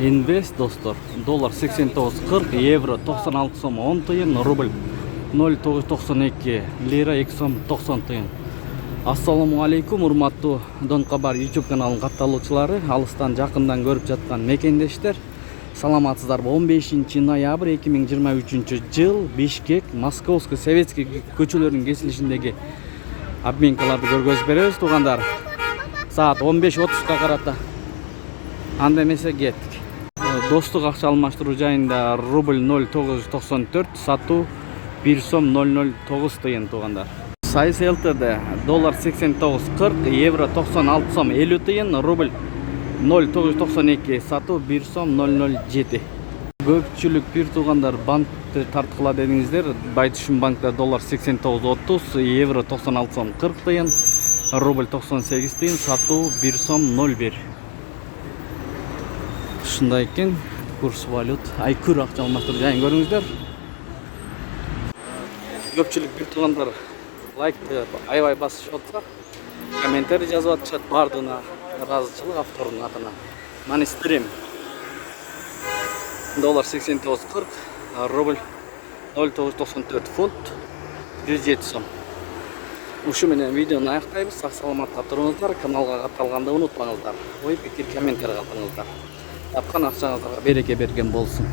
Инвест достор. Доллар 89.40, евро 96 сом 10 тыйын, рубль 0,992, лира 2 сом 90 тыйын. Ассаламу алейкум, урматтуу Дон Кабар YouTube каналынын катталуучулары, алыстан жакындан көрүп жаткан мекендештер. Саламатсыздарбы? 15 ноябрь 2023 жыл Бишкек, Московский, Советский көчөлөрүнүн кесилишиндеги обменкаларды көргөзүп беребиз, туугандар. Саат 15:30 карата. Анда эмесе кеттик. Достук акча алмаштыруу жайында рубль 0,994, сатуу 1 сом 009 тыйын, туугандар. Сайыс ЛТД доллар 89.40, евро 96 сом 50 тыйын, рубль 0,992, сатуу 1 сом 007. Көпчүлүк бир туугандар банкты тарткыла дедиңиздер. Байтүшүн банкта доллар 89.30, евро 96 сом 40 тыйын, рубль 98 тыйын, сатуу 1 сом 01. Ушундай экен курс валют. Айкүр акча алмаштыруу жайын көрүңүздөр. Көпчүлүк бир туугандар лайкты аябай басышып атса, комментарий жазып атышат, бардыгына ыраазычылык автордун атына. Мани стрим доллар 89.40, рубль 0,994, фунт 107 сом. Ушу менен видеону аяктайбыз. Сак саламатта туруңуздар. Каналга катталганды унутпаңыздар. Ой, пикир, комментарий калтырыңыздар. Тапкан акчаңыздарга береке берген болсун.